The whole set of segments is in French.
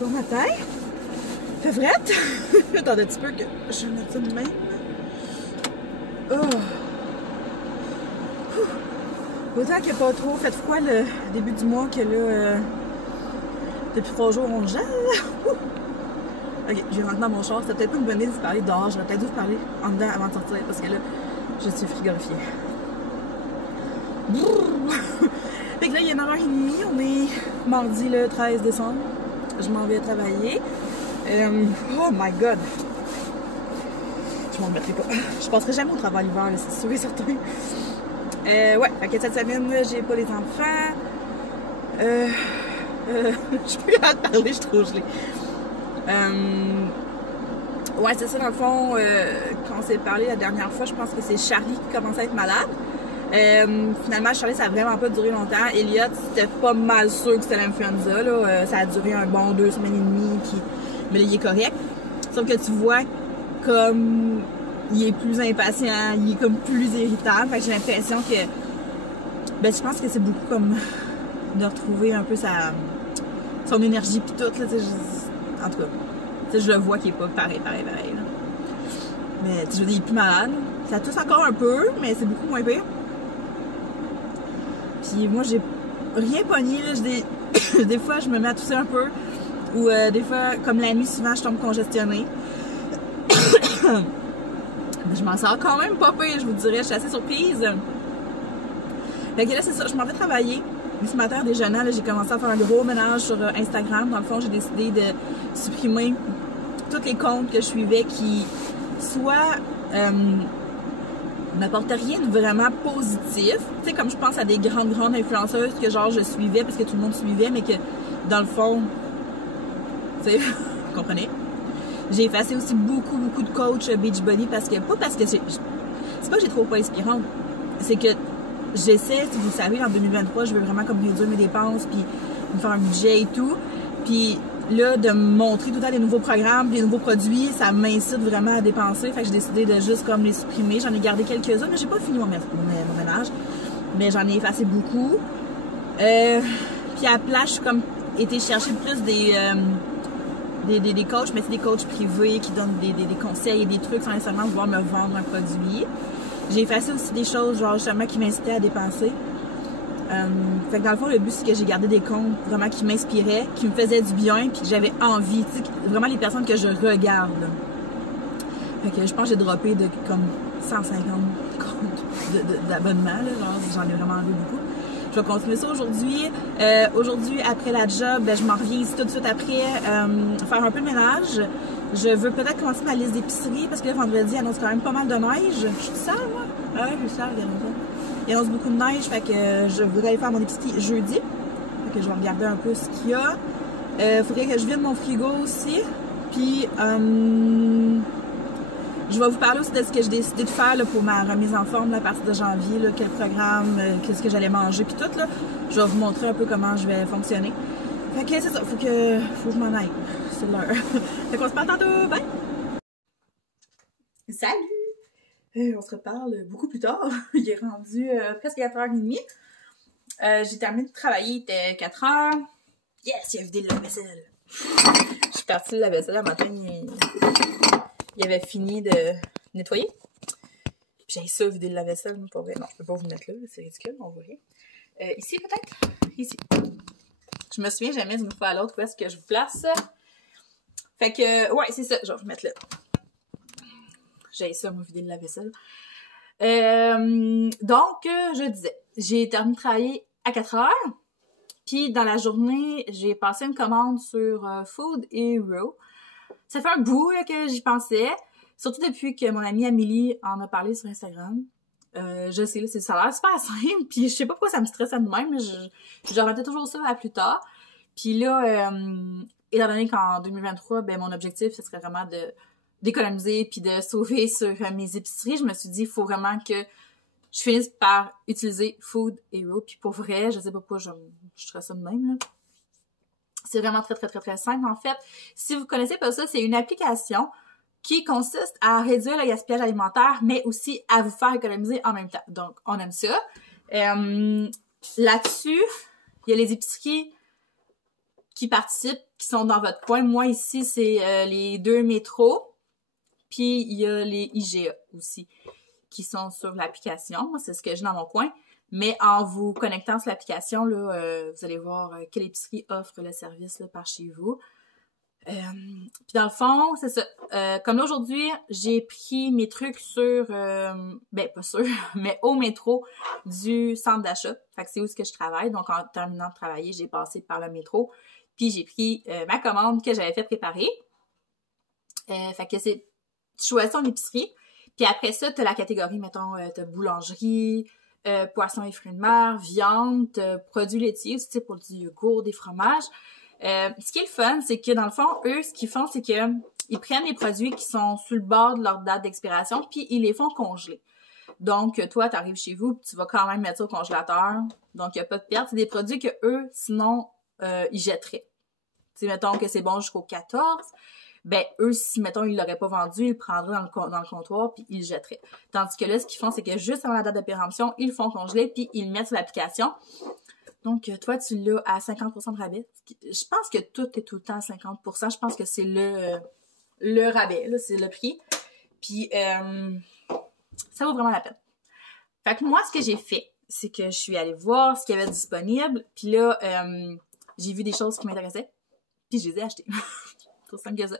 Bon matin. Fait frette. Attendez un petit peu que je vais mettre ça de même. Oh. Autant qu'il n'y a pas trop fait froid le début du mois que là, depuis 3 jours, on gèle. Ok, je vais rentrer dans mon char. C'était peut-être pas une bonne idée de parler dehors. J'aurais peut-être dû parler en dedans avant de sortir parce que là, je suis frigorifiée. Fait que là, il est 9h30. On est mardi le 13 décembre. Je m'en vais travailler. Oh my god! Je m'en remettrai pas. Je passerai jamais au travail l'hiver, c'est sûr et certain. Ouais, fait que cette semaine, j'ai pas les enfants. Je peux pas te parler, je suis trop gelée. Ouais, c'est ça, dans le fond, quand on s'est parlé la dernière fois, je pense que c'est Charlie qui commençait à être malade. Finalement, Charlie, ça a vraiment pas duré longtemps. Elliot, c'était pas mal sûr que c'était l'influenza, là. Ça a duré un bon 2 semaines et demie, puis... mais là, il est correct. Sauf que tu vois comme il est plus impatient, il est comme plus irritable. Fait que j'ai l'impression que... ben, je pense que c'est beaucoup comme de retrouver un peu son énergie pis tout, là, en tout cas. T'sais, je le vois qu'il est pas pareil, là. Mais je veux dire, il est plus malade. Ça tousse encore un peu, mais c'est beaucoup moins pire. Puis moi, j'ai rien pogné, là. Des fois, je me mets à tousser un peu. Ou des fois, comme la nuit, souvent, je tombe congestionnée. Mais je m'en sors quand même pas pire, je vous dirais. Je suis assez surprise. Fait que là, c'est ça. Je m'en vais travailler. Ce matin, en déjeunant, j'ai commencé à faire un gros ménage sur Instagram. Dans le fond, j'ai décidé de supprimer tous les comptes que je suivais qui, soit... n'apportait rien de vraiment positif. Tu sais, comme je pense à des grandes influenceuses que genre je suivais parce que tout le monde suivait, mais que dans le fond, tu sais, vous comprenez? J'ai effacé aussi beaucoup de coachs Beachbody parce que, pas parce que c'est pas que j'ai trop pas inspirante, c'est que j'essaie, si vous savez, en 2023, je veux vraiment comme réduire mes dépenses puis me faire un budget et tout. Puis là, de me montrer tout le temps des nouveaux programmes, des nouveaux produits, ça m'incite vraiment à dépenser. Fait que j'ai décidé de juste comme les supprimer. J'en ai gardé quelques-uns, mais j'ai pas fini mon ménage. Mais j'en ai effacé beaucoup. Puis à la place, je suis comme été chercher plus des coachs, mais c'est des coachs privés qui donnent des conseils et des trucs sans nécessairement vouloir me vendre un produit. J'ai effacé aussi des choses, genre justement, qui m'incitaient à dépenser. Fait que dans le fond, le but, c'est que j'ai gardé des comptes vraiment qui m'inspiraient, qui me faisaient du bien, puis que j'avais envie, tu sais, vraiment les personnes que je regarde. Fait que je pense que j'ai droppé de comme 150 comptes d'abonnement, là, genre j'en ai vraiment envie beaucoup. Je vais continuer ça aujourd'hui. Aujourd'hui, après la job, ben, je m'en reviens ici tout de suite après faire un peu de ménage. Je veux peut-être commencer ma liste d'épicerie parce que là, vendredi, il annonce quand même pas mal de neige. Je suis sale, moi? Ouais, je suis sale, il annonce beaucoup de neige, fait que je voudrais aller faire mon épicerie jeudi. Fait que je vais regarder un peu ce qu'il y a. Faudrait que je vide mon frigo aussi. Puis, je vais vous parler aussi de ce que j'ai décidé de faire là, pour ma remise en forme là, à partir de janvier, là, quel programme, qu'est-ce que j'allais manger, puis tout. Là. Je vais vous montrer un peu comment je vais fonctionner. Fait que c'est ça, faut que je m'en aille. C'est l'heure. Fait qu'on se parle tantôt. Bye! Salut! On se reparle beaucoup plus tard. Il est rendu presque 4h30. J'ai terminé de travailler, il était 4h. Yes, il a vidé le lave-vaisselle. Je suis partie de la vaisselle le matin. Il avait fini de nettoyer. J'ai ça, vider le lave-vaisselle. Pour vrai. Non, je peux pas vous mettre là. C'est ridicule, on voit rien. Ici, peut-être? Ici. Je me souviens jamais d'une fois à l'autre où est-ce que je vous place. Fait que, ouais, c'est ça. Je vais vous mettre là. J'ai ça, moi, vider le lave-vaisselle. Donc, je disais, j'ai terminé de travailler à 4h. Puis, dans la journée, j'ai passé une commande sur Food Hero. Ça fait un bout là, que j'y pensais. Surtout depuis que mon amie Amélie en a parlé sur Instagram. Je sais, là, ça a l'air super simple. Puis, je sais pas pourquoi ça me stresse à nous-mêmes. Je remettais toujours ça à plus tard. Puis là, étant donné qu'en 2023, ben, mon objectif, ce serait vraiment d'économiser puis de sauver sur mes épiceries, je me suis dit, il faut vraiment que je finisse par utiliser Food Hero. Puis pour vrai, je sais pas pourquoi je ferais ça de même, là. C'est vraiment très simple, en fait. Si vous connaissez pas ça, c'est une application qui consiste à réduire le gaspillage alimentaire, mais aussi à vous faire économiser en même temps. Donc, on aime ça. Là-dessus, il y a les épiceries qui participent, qui sont dans votre coin. Moi, ici, c'est les 2 métros. Puis, il y a les IGA aussi qui sont sur l'application. Moi, c'est ce que j'ai dans mon coin. Mais en vous connectant sur l'application, là, vous allez voir quelle épicerie offre le service là, par chez vous. Puis dans le fond, c'est ça. Comme là aujourd'hui, j'ai pris mes trucs sur, ben pas sûr, mais au métro du centre d'achat. Fait que c'est où est-ce que je travaille. Donc en terminant de travailler, j'ai passé par le métro. Puis j'ai pris ma commande que j'avais fait préparer. Fait que c'est, tu choisis ton épicerie. Puis après ça, t'as la catégorie, mettons, t'as boulangerie, poissons et fruits de mer, viande, produits laitiers aussi, pour du yogourt, des fromages. Ce qui est le fun, c'est que dans le fond, eux, ce qu'ils font, c'est que ils prennent les produits qui sont sur le bord de leur date d'expiration, puis ils les font congeler. Donc, toi, tu arrives chez vous, puis tu vas quand même mettre ça au congélateur. Donc, il n'y a pas de perte. C'est des produits que eux, sinon, ils jetteraient. Tu sais, mettons que c'est bon jusqu'au 14, ben eux, si, mettons, ils l'auraient pas vendu, ils le prendraient dans le comptoir, puis ils le jetteraient. Tandis que là, ce qu'ils font, c'est que juste avant la date de péremption, ils le font congeler, puis ils le mettent sur l'application. Donc, toi, tu l'as à 50% de rabais. Je pense que tout est tout le temps à 50%. Je pense que c'est le rabais, là, c'est le prix. Puis, ça vaut vraiment la peine. Fait que moi, ce que j'ai fait, c'est que je suis allée voir ce qu'il y avait disponible. Puis là, j'ai vu des choses qui m'intéressaient. Puis je les ai achetées. C'est trop simple que ça.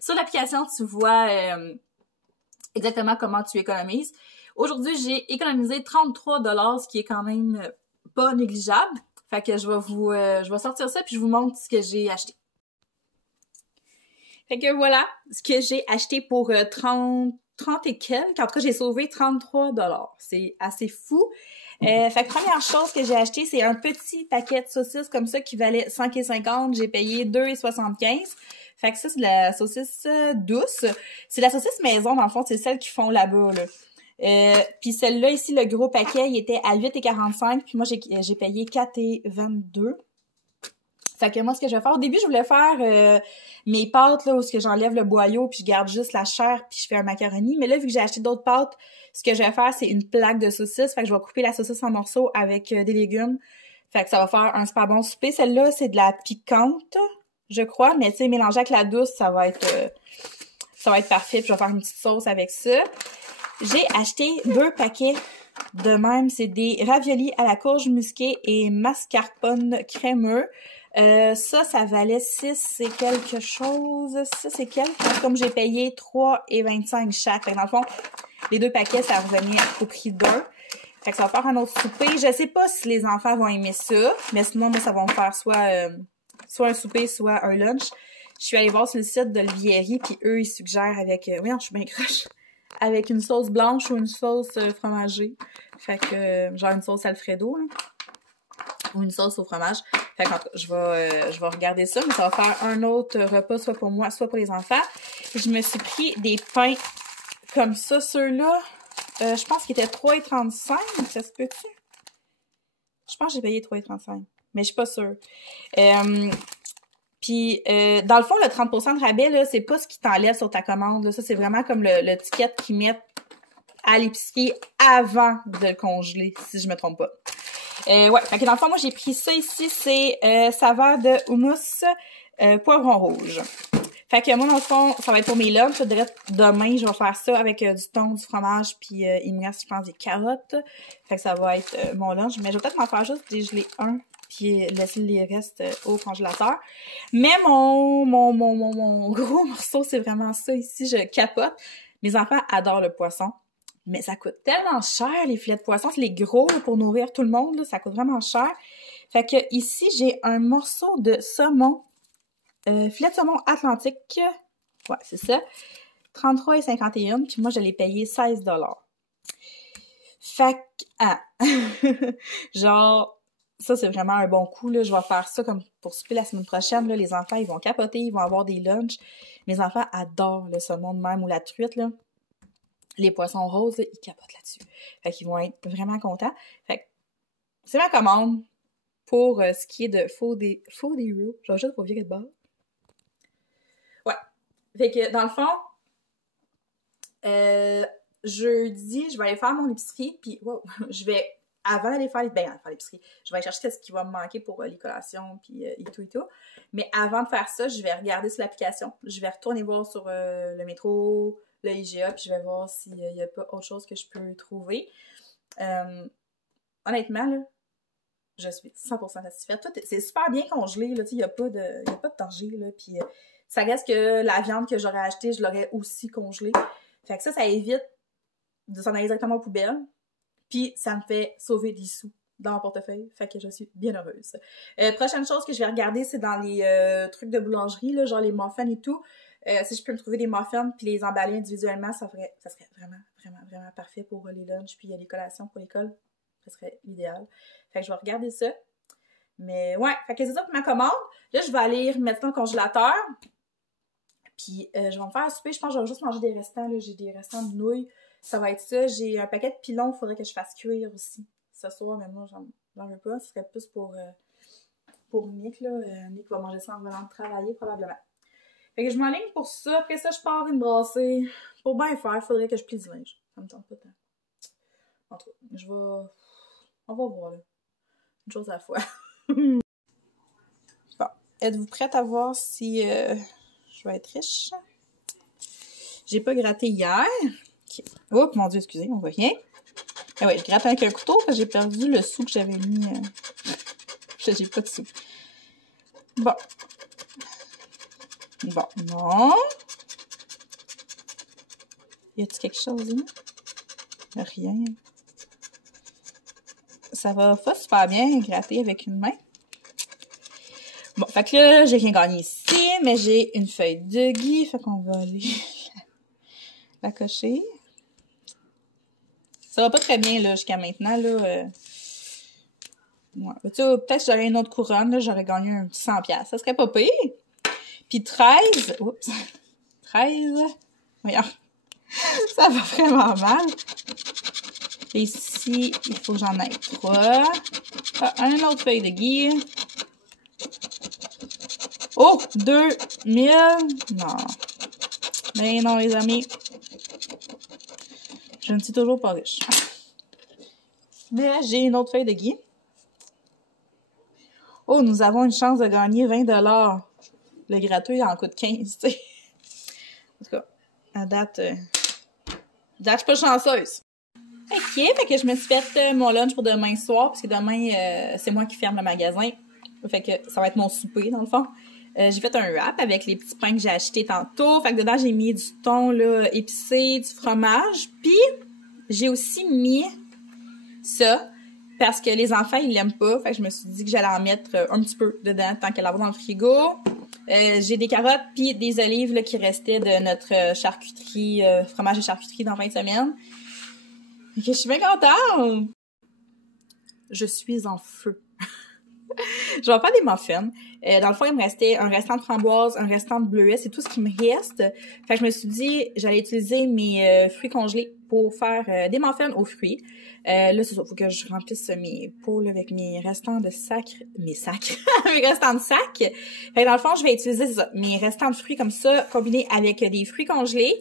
Sur l'application, tu vois exactement comment tu économises. Aujourd'hui, j'ai économisé 33$, ce qui est quand même pas négligeable. Fait que je vais sortir ça puis je vous montre ce que j'ai acheté. Fait que voilà, ce que j'ai acheté pour 30 et quelques. En tout cas, j'ai sauvé 33$. C'est assez fou. Fait que première chose que j'ai acheté, c'est un petit paquet de saucisses comme ça qui valait 5,50. J'ai payé 2,75. Fait que ça, c'est de la saucisse douce. C'est la saucisse maison, dans le fond, c'est celle qu'ils font là-bas, là. Puis celle-là, ici, le gros paquet, il était à 8,45. Puis moi, j'ai payé 4,22. Fait que moi, ce que je vais faire, au début, je voulais faire mes pâtes, là, où ce que j'enlève le boyau, puis je garde juste la chair, puis je fais un macaroni. Mais là, vu que j'ai acheté d'autres pâtes, ce que je vais faire, c'est une plaque de saucisse. Fait que je vais couper la saucisse en morceaux avec des légumes. Fait que ça va faire un super bon souper. Celle-là, c'est de la piquante, je crois. Mais tu sais, mélangée avec la douce, ça va être parfait. Puis je vais faire une petite sauce avec ça. J'ai acheté 2 paquets de même. C'est des raviolis à la courge musquée et mascarpone crémeux. Ça valait 6 et quelque chose. 6 et quelques. Comme j'ai payé 3,25 chaque. Fait que dans le fond, les 2 paquets, ça revenait au prix d'un. Fait que ça va faire un autre souper. Je sais pas si les enfants vont aimer ça. Mais sinon, moi, ça va me faire soit un souper, soit un lunch. Je suis allée voir sur le site de l'Olivieri, puis eux, ils suggèrent avec... oui, je suis bien croche. Avec une sauce blanche ou une sauce fromagée. Fait que, genre une sauce Alfredo, là. Ou une sauce au fromage. Fait que, en tout cas, je vais regarder ça, mais ça va faire un autre repas, soit pour moi, soit pour les enfants. Je me suis pris des pains comme ça, ceux-là. Je pense qu'ils étaient 3,35. Ça se peut-tu? Je pense que j'ai payé 3,35. Mais je suis pas sûre. Puis, dans le fond, le 30% de rabais, là, c'est pas ce qui t'enlève sur ta commande. Là. Ça, c'est vraiment comme le ticket qu'ils mettent à l'épicerie avant de le congeler, si je me trompe pas. Ouais, fait que dans le fond, moi, j'ai pris ça ici. C'est saveur de houmous poivron rouge. Fait que moi, dans le fond, ça va être pour mes lunchs. Demain, je vais faire ça avec du thon, du fromage, puis il me reste, je pense, des carottes. Fait que ça va être mon lunch. Mais je vais peut-être m'en faire juste dégeler un, puis laisser les restes au congélateur. Mais mon gros morceau, c'est vraiment ça ici. Je capote. Mes enfants adorent le poisson. Mais ça coûte tellement cher, les filets de poisson. C'est les gros là, pour nourrir tout le monde. Là, ça coûte vraiment cher. Fait que ici, j'ai un morceau de saumon. Filet de saumon atlantique. Ouais, c'est ça. 33,51. Puis moi, je l'ai payé 16$. Fait que, ah. Genre, ça, c'est vraiment un bon coup, là. Je vais faire ça comme pour souper la semaine prochaine, là. Les enfants, ils vont capoter, ils vont avoir des lunchs. Mes enfants adorent le saumon de même ou la truite, là. Les poissons roses, là, ils capotent là-dessus. Fait qu'ils vont être vraiment contents. Fait que, c'est ma commande pour ce qui est de faux des roux. Je vais juste pour virer de bord. Ouais. Fait que, dans le fond, jeudi, je vais aller faire mon épicerie, puis wow, je vais avant d'aller faire l'épicerie, je vais aller chercher ce qui va me manquer pour les collations, puis et tout et tout. Mais avant de faire ça, je vais regarder sur l'application. Je vais retourner voir sur le métro, le IGA, puis je vais voir s'il n'y a pas autre chose que je peux trouver. Honnêtement, là, je suis 100% satisfaite. C'est super bien congelé, là, il n'y a pas de danger, là, puis ça reste que la viande que j'aurais achetée, je l'aurais aussi congelée. Fait que ça évite de s'en aller directement aux poubelles. Puis ça me fait sauver des sous dans mon portefeuille. Fait que je suis bien heureuse. Prochaine chose que je vais regarder, c'est dans les trucs de boulangerie, là, genre les muffins et tout. Si je peux me trouver des muffins puis les emballer individuellement, ça serait vraiment parfait pour les lunchs puis les collations pour l'école. Ça serait l'idéal. Fait que je vais regarder ça. Mais ouais, fait que c'est ça pour ma commande. Là, je vais aller remettre ça dans le congélateur. Puis je vais me faire un souper. Je pense que je vais juste manger des restants. J'ai des restants de nouilles. Ça va être ça. J'ai un paquet de pilons. Il faudrait que je fasse cuire aussi ce soir. Mais moi, j'en veux pas. Ce serait plus pour Nick. Nick va manger ça en venant de travailler probablement. Fait que je m'enligne pour ça. Après ça, je pars une brassée. Pour bien faire, il faudrait que je plie du linge. Ça me tente pas tant. En tout cas, on va voir là. Une chose à la fois. Bon. Êtes-vous prête à voir si je vais être riche? J'ai pas gratté hier. Okay. Oh mon Dieu, excusez, on voit rien. Ah ouais, je gratte avec un couteau parce que j'ai perdu le sou que j'avais mis. J'ai pas de sou. Bon. Bon, non. Y a-t-il quelque chose là? Rien. Ça va pas super bien gratter avec une main. Bon, fait que là, j'ai rien gagné ici, mais j'ai une feuille de gui, fait qu'on va aller la cocher. Ça va pas très bien, là, jusqu'à maintenant, là. Ouais. Peut-être que j'aurais une autre couronne, là, j'aurais gagné un petit 100$. Ça serait pas pire. Puis 13, oups, 13, voyons, ça va vraiment mal. Et ici, il faut que j'en aille 3. Ah, une autre feuille de gui. Oh, 2000. Non. Mais non, les amis. Je ne suis toujours pas riche. Mais j'ai une autre feuille de gui. Oh, nous avons une chance de gagner 20$. Le gratuit, il en coûte 15, tu sais. En tout cas, à date, je suis pas chanceuse. Ok, fait que je me suis fait mon lunch pour demain soir, parce que demain, c'est moi qui ferme le magasin. Fait que ça va être mon souper, dans le fond. J'ai fait un wrap avec les petits pains que j'ai achetés tantôt. Fait que dedans, j'ai mis du thon là, épicé, du fromage. Puis, j'ai aussi mis ça, parce que les enfants, ils l'aiment pas. Fait que je me suis dit que j'allais en mettre un petit peu dedans, tant qu'elle la va dans le frigo. J'ai des carottes puis des olives là, qui restaient de notre charcuterie, fromage et charcuterie dans 20 semaines. Ok, je suis bien contente! Je suis en feu. Je vais faire des muffins. Dans le fond, il me restait un restant de framboise, un restant de bleuet, c'est tout ce qui me reste. Fait que je me suis dit, j'allais utiliser mes fruits congelés pour faire des muffins aux fruits. Là, c'est ça, faut que je remplisse mes pots là, avec mes restants de mes restants de sac. Fait que dans le fond, je vais utiliser ça, mes restants de fruits comme ça, combinés avec des fruits congelés.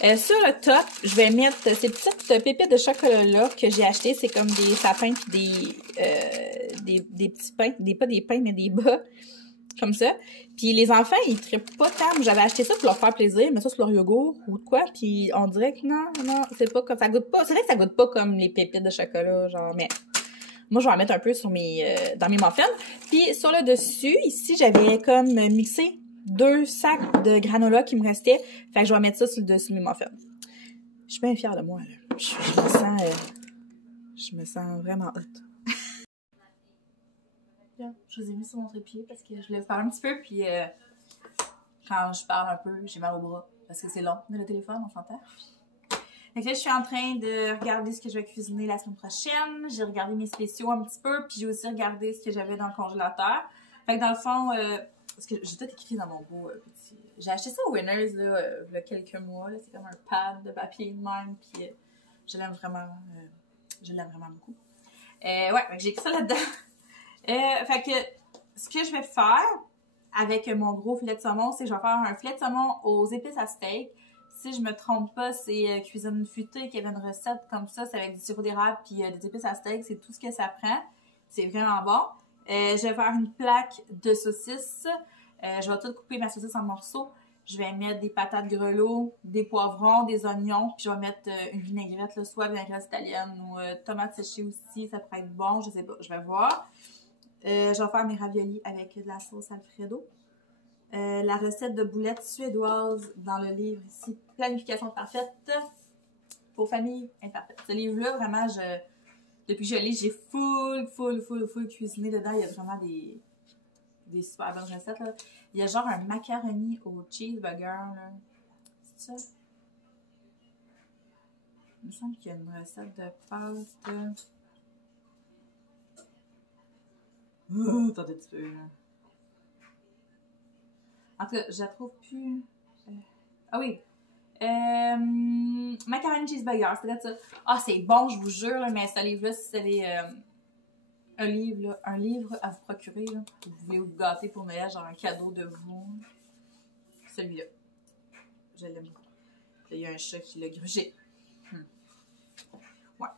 Sur le top, je vais mettre ces petites pépites de chocolat-là que j'ai achetées. C'est comme des sapins puis des petits pains. Pas des pains, mais des bas. Comme ça. Puis les enfants, ils trippent pas tant. J'avais acheté ça pour leur faire plaisir, mais ça sur leur yogourt ou de quoi. Puis on dirait que non, c'est pas comme ça goûte pas. C'est vrai que ça goûte pas comme les pépites de chocolat, genre, mais moi je vais en mettre un peu sur dans mes muffins. Puis sur le dessus, ici, j'avais comme mixé 2 sacs de granola qui me restaient. Fait que je vais mettre ça sur le dessus de mes muffins. Je suis bien fière de moi, là. Je me sens vraiment hot. Je vous ai mis sur mon trépied parce que je laisse parler un petit peu, puis quand je parle un peu, j'ai mal au bras parce que c'est long de le téléphone, on s'entend. Donc là, je suis en train de regarder ce que je vais cuisiner la semaine prochaine. J'ai regardé mes spéciaux un petit peu, puis j'ai aussi regardé ce que j'avais dans le congélateur. Fait que dans le fond, parce que j'ai tout écrit dans mon beau petit... J'ai acheté ça au Winners, là, il y a quelques mois. C'est comme un pad de papier de même, puis je l'aime vraiment beaucoup. Ouais, j'ai écrit ça là-dedans. Fait que ce que je vais faire avec mon gros filet de saumon, c'est que je vais faire un filet de saumon aux épices à steak. si je me trompe pas, c'est Cuisine Futée qui avait une recette comme ça. C'est avec du sirop d'érable puis des épices à steak. C'est tout ce que ça prend. C'est vraiment bon. Je vais faire une plaque de saucisses. Je vais tout couper ma saucisse en morceaux. Je vais mettre des patates grelots, des poivrons, des oignons, puis je vais mettre une vinaigrette, là, soit vinaigrette italienne ou tomate séchée aussi, ça pourrait être bon, je sais pas, je vais voir. Je vais faire mes raviolis avec de la sauce Alfredo. La recette de boulettes suédoises dans le livre ici, Planification parfaite pour famille imparfaite. Ce livre-là, vraiment, depuis que je l'ai, j'ai full cuisiné dedans. Il y a vraiment des super bonnes recettes, là. Il y a genre un macaroni au cheeseburger, là. C'est ça? Il me semble qu'il y a une recette de pâte. Attendez un petit peu, là. En tout cas, je la trouve plus... Ah oui! Macaroni cheeseburger, c'est peut-être ça. Ah, c'est bon, je vous jure, là, mais ce livre-là, si vous avez un livre à vous procurer, là, vous voulez vous gâter pour Noël, genre un cadeau de vous, celui-là. Je l'aime beaucoup. Il y a un chat qui l'a grugé. Ouais.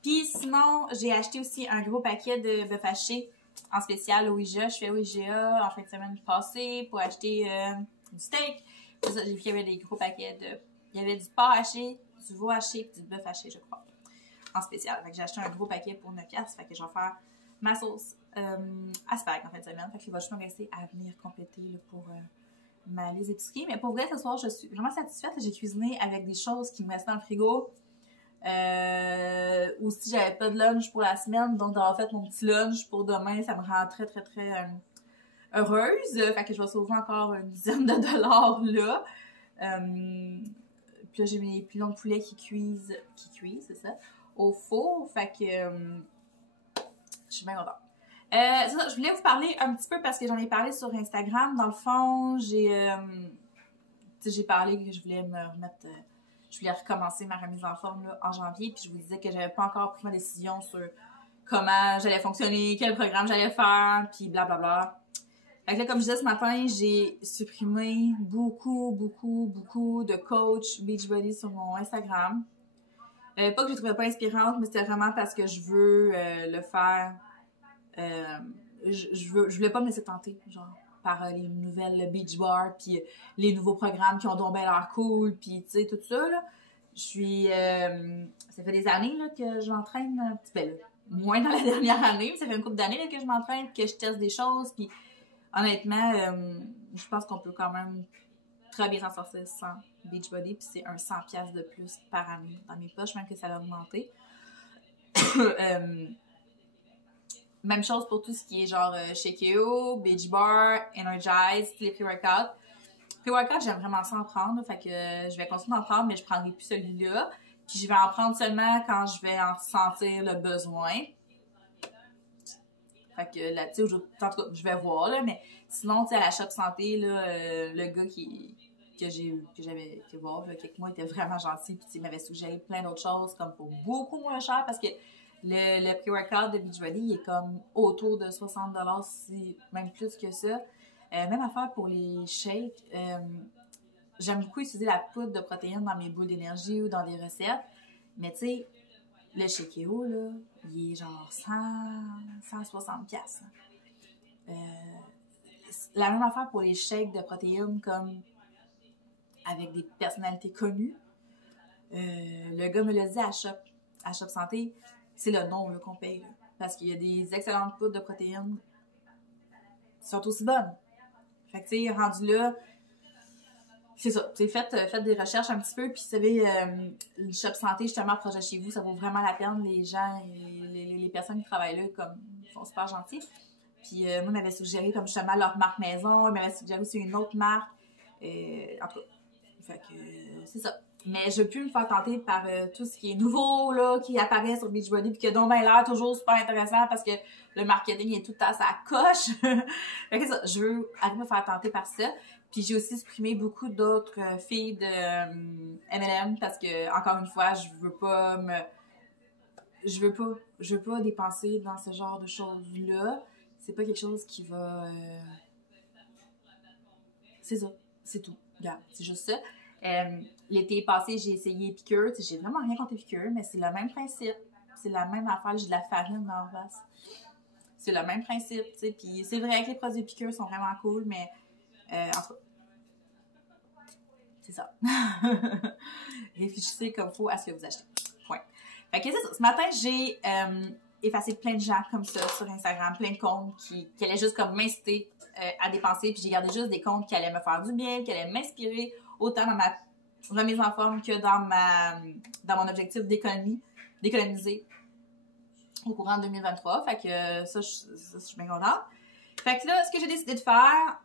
Puis sinon, j'ai acheté aussi un gros paquet de bœuf haché en spécial au IGA. Je suis au IGA en fin de semaine passée pour acheter du steak. C'est ça, j'ai vu qu'il y avait des gros paquets de... Il y avait du porc haché, du veau haché et du bœuf haché, je crois, en spécial. Fait que j'ai acheté un gros paquet pour 9$. Fait que je vais faire ma sauce asperge en fin de semaine. Fait qu'il va juste me rester à venir compléter là, pour les épiceries. Mais pour vrai, ce soir, je suis vraiment satisfaite. J'ai cuisiné avec des choses qui me restaient dans le frigo. Aussi, j'avais pas de lunch pour la semaine, donc d'avoir fait mon petit lunch pour demain, ça me rend très heureuse. Fait que je vais sauver encore une dizaine de dollars là. Puis là, j'ai mes pilons de poulet qui cuisent, c'est ça, au four. Fait que je suis bien contente. C'est ça, je voulais vous parler un petit peu parce que j'en ai parlé sur Instagram. Dans le fond, j'ai parlé que je voulais me remettre... je voulais recommencer ma remise en forme là, en janvier, puis je vous disais que j'avais pas encore pris ma décision sur comment j'allais fonctionner, quel programme j'allais faire, puis blablabla. Fait que là, comme je disais ce matin, j'ai supprimé beaucoup de coachs Beachbody sur mon Instagram. Pas que je les trouvais pas inspirantes, mais c'était vraiment parce que je veux le faire. Je voulais pas me laisser tenter, genre, par les nouvelles beach bars, puis les nouveaux programmes qui ont donc bien l'air cool, puis tu sais, tout ça, là. Je suis... ça fait des années, là, que je m'entraîne un petit peu, là. Moins dans la dernière année, mais ça fait une couple d'années, là, que je m'entraîne, que je teste des choses, puis honnêtement, je pense qu'on peut quand même très bien s'en sortir sans Beachbody, puis c'est un 100$ de plus par année dans mes poches, même que ça a augmenté. Même chose pour tout ce qui est genre Shake-It, Beach Bar, Energize, les pre-workout. Pre-workout, j'aime vraiment ça en prendre, fait que je vais continuer d'en prendre, mais je prendrai plus celui-là. Puis je vais en prendre seulement quand je vais en sentir le besoin. Fait que là, tu sais, en tout cas, je vais voir, là, mais sinon, tu sais, à la Shop Santé, là, le gars que j'avais été voir, là, quelques mois, était vraiment gentil, puis il m'avait suggéré plein d'autres choses, comme pour beaucoup moins cher, parce que le pre-workout de Beachbody, il est comme autour de 60$, si, même plus que ça. Même affaire pour les shakes, j'aime beaucoup utiliser la poudre de protéines dans mes boules d'énergie ou dans des recettes, mais tu sais, le Shake-It, là, il est genre 160$. La même affaire pour les shakes de protéines comme avec des personnalités connues. Le gars me l'a dit à Shop Santé, c'est le nom là, qu'on paye. Là, parce qu'il y a des excellentes poudres de protéines qui sont aussi bonnes. Fait que tu sais, rendu là, c'est ça. Faites des recherches un petit peu, puis vous savez, le Shop Santé, justement, proche de chez vous, ça vaut vraiment la peine. Les gens, les personnes qui travaillent là, comme, ils sont super gentils. Puis moi, ils m'avaient suggéré, comme justement, leur marque maison. Ils m'avaient suggéré aussi une autre marque. En tout cas, fait que c'est ça. Mais je veux plus me faire tenter par tout ce qui est nouveau, là, qui apparaît sur Beachbody, puis qui a donc bien l'air toujours super intéressant parce que le marketing est tout à sa coche. Fait que ça, je veux arrêter de me faire tenter par ça. Puis j'ai aussi supprimé beaucoup d'autres filles de M&M parce que, encore une fois, je veux pas dépenser dans ce genre de choses-là. C'est pas quelque chose qui va... C'est ça. C'est tout. Regarde, c'est juste ça. L'été passé, j'ai essayé Épicure. J'ai vraiment rien contre Épicure, mais c'est le même principe. C'est la même affaire. J'ai de la farine dans le vase. C'est le même principe, tu sais. Puis c'est vrai que les produits Épicure sont vraiment cool, mais en tout cas, c'est ça. Réfléchissez comme il faut à ce que vous achetez. Point. Fait que c'est ça. Ce matin, j'ai effacé plein de gens comme ça sur Instagram, plein de comptes qui allaient juste comme m'inciter à dépenser. Puis j'ai gardé juste des comptes qui allaient me faire du bien, qui allaient m'inspirer, autant dans ma remise en forme que dans mon objectif d'économiser au courant de 2023. Fait que ça, je suis bien contente. Fait que là, ce que j'ai décidé de faire,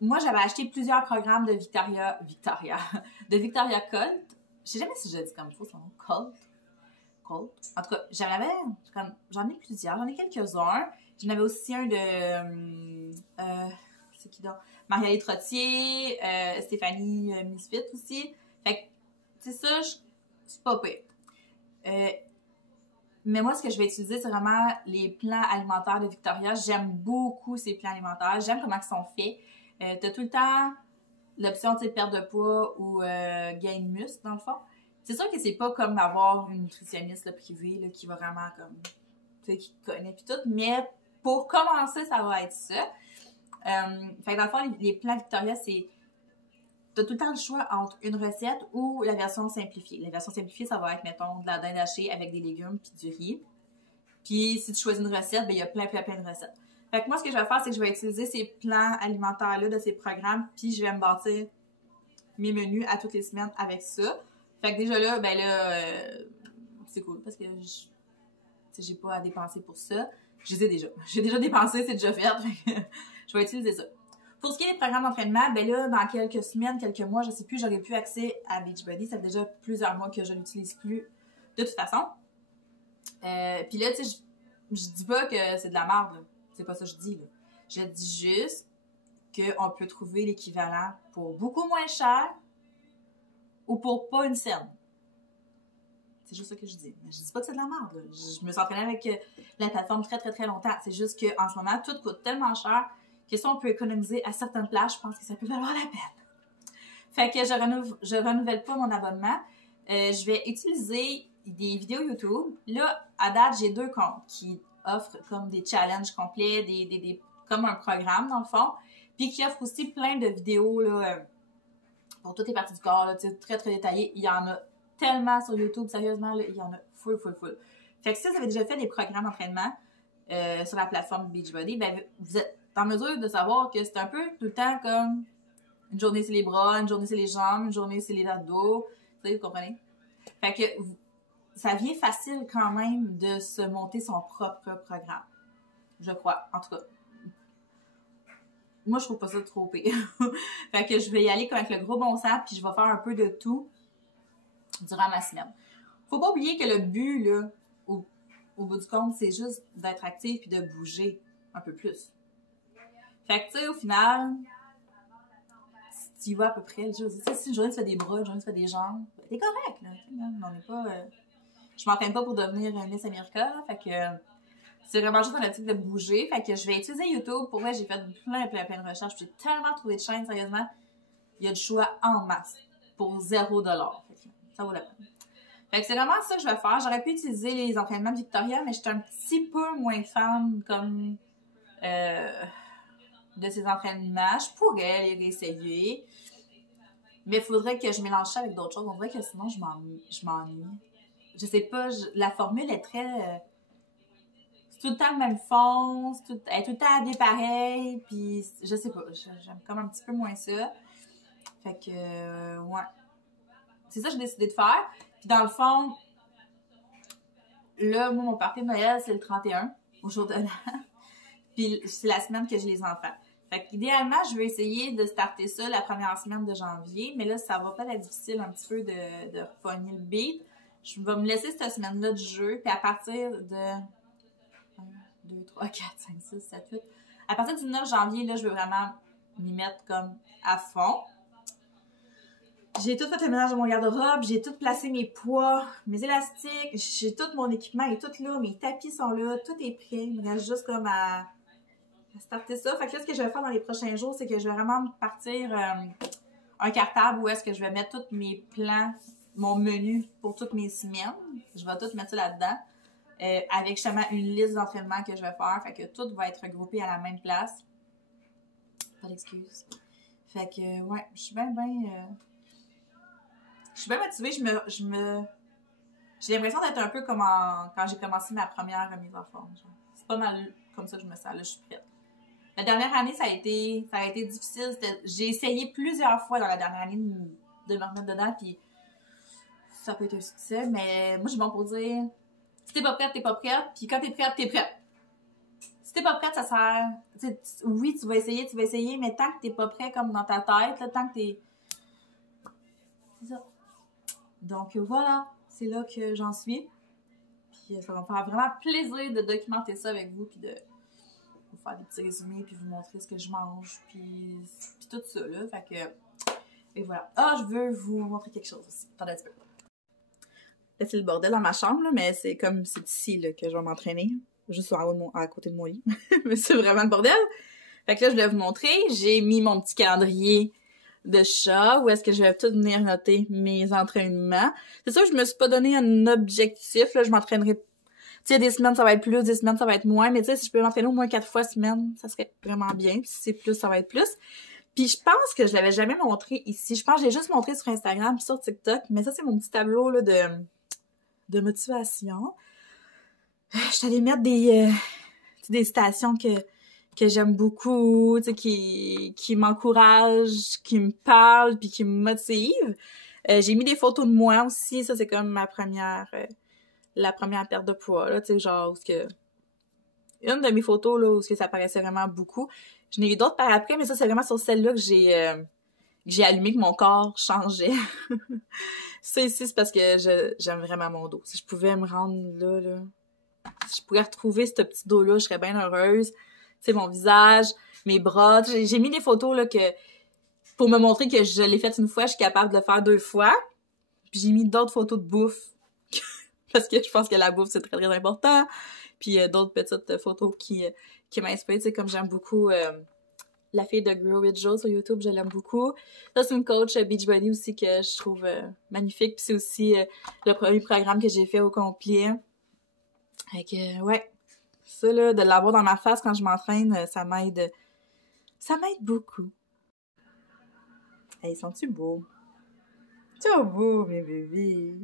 moi, j'avais acheté plusieurs programmes de Victoria Colt. Je sais jamais si je le dis comme il faut son nom. Colt. En tout cas, j'en ai plusieurs. J'en ai quelques-uns. J'en avais aussi un de... c'est qui donc? Marie-Alie Trottier, Stéphanie Misfit aussi. Fait que, c'est ça, c'est pas pire. Mais moi, ce que je vais utiliser, c'est vraiment les plans alimentaires de Victoria. J'aime beaucoup ces plans alimentaires. J'aime comment ils sont faits. T'as tout le temps l'option, tu sais, perte de poids ou gain de muscle, dans le fond. C'est sûr que c'est pas comme avoir une nutritionniste là, privée là, qui va vraiment comme, tu sais, qui connaît puis tout. Mais pour commencer, ça va être ça. Fait que dans le fond, les plans Victoria, c'est... T'as tout le temps le choix entre une recette ou la version simplifiée. La version simplifiée, ça va être, mettons, de la dinde hachée avec des légumes puis du riz. Puis, si tu choisis une recette, ben il y a plein de recettes. Fait que moi, ce que je vais faire, c'est que je vais utiliser ces plans alimentaires-là de ces programmes, puis je vais me bâtir mes menus à toutes les semaines avec ça. Fait que déjà là, ben là, c'est cool parce que j'ai pas à dépenser pour ça. Je les ai déjà. J'ai déjà dépensé, c'est déjà fait. Fait que je vais utiliser ça. Pour ce qui est des programmes d'entraînement, ben là, dans quelques semaines, quelques mois, je sais plus, j'aurai plus accès à Beachbody. Ça fait déjà plusieurs mois que je l'utilise plus de toute façon. Puis là, tu sais, je dis pas que c'est de la merde, là. C'est pas ça que je dis, là. Je dis juste qu'on peut trouver l'équivalent pour beaucoup moins cher ou pour pas une scène. C'est juste ça que je dis. Mais je dis pas que c'est de la merde, là. Je me suis entraînée avec la plateforme très longtemps. C'est juste qu'en ce moment, tout coûte tellement cher que si on peut économiser à certaines places, je pense que ça peut valoir la peine. Fait que je renouvelle pas mon abonnement. Je vais utiliser des vidéos YouTube. Là, à date, j'ai 2 comptes qui offrent comme des challenges complets, comme un programme dans le fond, puis qui offrent aussi plein de vidéos là, pour toutes les parties du corps, là, très détaillées. Il y en a tellement sur YouTube, sérieusement, là, il y en a full. Fait que si vous avez déjà fait des programmes d'entraînement sur la plateforme Beachbody, ben vous êtes en mesure de savoir que c'est un peu tout le temps comme une journée c'est les bras, une journée c'est les jambes, une journée c'est les abdos, vous comprenez? Fait que ça vient facile quand même de se monter son propre programme. Je crois, en tout cas. Moi, je trouve pas ça trop pire. Fait que je vais y aller avec le gros bon sens, puis je vais faire un peu de tout durant ma semaine. Faut pas oublier que le but, là, au bout du compte, c'est juste d'être actif puis de bouger un peu plus. Fait que, tu sais, au final, si tu y vas à peu près, si une journée tu fais des bras, une journée tu fais des jambes, ben, t'es correct, là. On n'est pas... Je m'entraîne pas pour devenir Miss America, là, fait que c'est vraiment juste dans l'optique de bouger. Fait que je vais utiliser YouTube. Pour vrai, j'ai fait plein de recherches. J'ai tellement trouvé de chaînes, sérieusement. Il y a du choix en masse pour 0$. Fait que ça vaut la peine. Fait que c'est vraiment ça que je vais faire. J'aurais pu utiliser les entraînements de Victoria, mais j'étais un petit peu moins fan comme de ces entraînements. Je pourrais les réessayer. Mais il faudrait que je mélange ça avec d'autres choses. On dirait que sinon, je m'ennuie. Je sais pas, la formule est très... c'est tout le temps le même fond, elle est tout le temps habillée pareil, puis je sais pas, j'aime comme un petit peu moins ça. Fait que, ouais. C'est ça que j'ai décidé de faire. Puis dans le fond, là, moi, mon party de Noël, c'est le 31, au jour de l'an. Puis c'est la semaine que j'ai les enfants. Fait qu'idéalement, je vais essayer de starter ça la première semaine de janvier, mais là, ça va pas être difficile un petit peu de repogner le beat. Je vais me laisser cette semaine-là du jeu, puis à partir de 1, 2, 3, 4, 5, 6, 7, 8. À partir du 9 janvier, là, je veux vraiment m'y mettre comme à fond. J'ai tout fait le ménage de mon garde-robe, j'ai tout placé mes poids, mes élastiques, j'ai tout mon équipement est tout là, mes tapis sont là, tout est prêt. Il me reste juste comme à starter ça. Fait que là, ce que je vais faire dans les prochains jours, c'est que je vais vraiment partir un cartable où est-ce que je vais mettre tous mes plans, mon menu pour toutes mes semaines. Je vais tout mettre ça là-dedans. Avec justement une liste d'entraînement que je vais faire. Fait que tout va être regroupé à la même place. Pas d'excuses. Fait que, ouais, je suis bien motivée. J'ai l'impression d'être un peu comme quand j'ai commencé ma première remise en forme. C'est pas mal comme ça que je me sens. Là, je suis prête. La dernière année, ça a été difficile. J'ai essayé plusieurs fois dans la dernière année de me remettre dedans, puis ça peut être un succès. Mais moi, je suis bon pour dire, si t'es pas prête, t'es pas prête. Puis quand t'es prête, t'es prête. Si t'es pas prête, ça sert... Oui, tu vas essayer, mais tant que t'es pas prêt comme dans ta tête, là, tant que t'es... C'est ça. Donc voilà, c'est là que j'en suis. Puis ça va me faire vraiment plaisir de documenter ça avec vous, puis de vous faire des petits résumés, puis vous montrer ce que je mange, puis tout ça, là. Fait que... Et voilà. Ah, je veux vous montrer quelque chose aussi. Attendez un petit peu. Là, c'est le bordel dans ma chambre, là, mais c'est comme... C'est ici, là, que je vais m'entraîner. Juste à côté de mon lit. Mais c'est vraiment le bordel. Fait que là, je voulais vous montrer. J'ai mis mon petit calendrier de chat où est-ce que je vais tout venir noter mes entraînements. C'est sûr que je me suis pas donné un objectif. Là, je m'entraînerai... Tu sais, des semaines, ça va être plus, des semaines, ça va être moins. Mais tu sais, si je peux m'entraîner au moins 4 fois semaine, ça serait vraiment bien. Puis si c'est plus, ça va être plus. Puis je pense que je l'avais jamais montré ici. Je pense que je l'ai juste montré sur Instagram puis sur TikTok. Mais ça, c'est mon petit tableau là, de motivation. Je suis allée mettre des citations que j'aime beaucoup, tu sais, qui m'encouragent, qui me parlent, puis qui me motivent. J'ai mis des photos de moi aussi. Ça, c'est comme la première perte de poids, là, tu sais, genre, une de mes photos, là, où ça paraissait vraiment beaucoup. Je n'ai eu d'autres par après, mais ça, c'est vraiment sur celle-là que j'ai allumé que mon corps changeait. Ça, ici, c'est parce que j'aime vraiment mon dos. Si je pouvais me rendre là... Si je pourrais retrouver ce petit dos-là, je serais bien heureuse. Tu sais, mon visage, mes bras. J'ai mis des photos là pour me montrer que je l'ai fait une fois, je suis capable de le faire 2 fois. Puis j'ai mis d'autres photos de bouffe. Parce que je pense que la bouffe, c'est très, très important. Puis d'autres petites photos qui m'inspirent. Tu sais, comme j'aime beaucoup la fille de Grow with Joe sur YouTube, je l'aime beaucoup. Ça, c'est une coach Beachbody aussi que je trouve magnifique. Puis c'est aussi le premier programme que j'ai fait au complet. Fait que, ouais, ça, là, de l'avoir dans ma face quand je m'entraîne, ça m'aide beaucoup. Hey, sont-tu beaux? Sont beaux, mes bébés?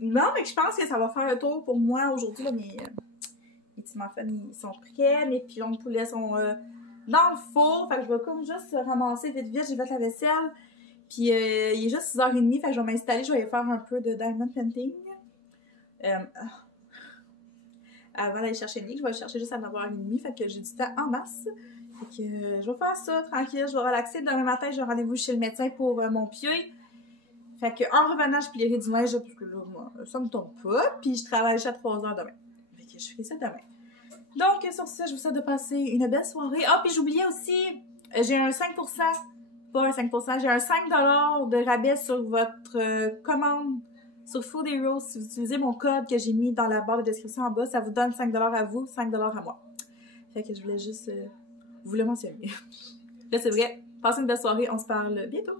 Non, mais je pense que ça va faire le tour pour moi aujourd'hui, là, mes petits muffins, ils sont prêts, mes pilons de poulet sont dans le four, fait que je vais comme juste ramasser vite, j'ai fait la vaisselle, puis il est juste 6h30, fait que je vais m'installer, je vais aller faire un peu de diamond painting. Avant d'aller chercher le lit, je vais le chercher juste à 9h30, fait que j'ai du temps en masse. Fait que je vais faire ça tranquille, je vais relaxer. Demain matin, j'ai rendez-vous chez le médecin pour mon pied. Fait que en revenant, je plierai du linge, parce que là, moi, ça me tombe pas. Puis je travaille jusqu'à 3h demain. Fait que je fais ça demain. Donc, sur ce, je vous souhaite de passer une belle soirée. Ah, puis j'oubliais aussi, j'ai un 5%, pas un 5%, j'ai un 5$ de rabais sur votre commande sur Food Heroes. Si vous utilisez mon code que j'ai mis dans la barre de description en bas, ça vous donne 5$ à vous, 5$ à moi. Fait que je voulais juste vous le mentionner. Là, c'est vrai. Passez une belle soirée. On se parle bientôt.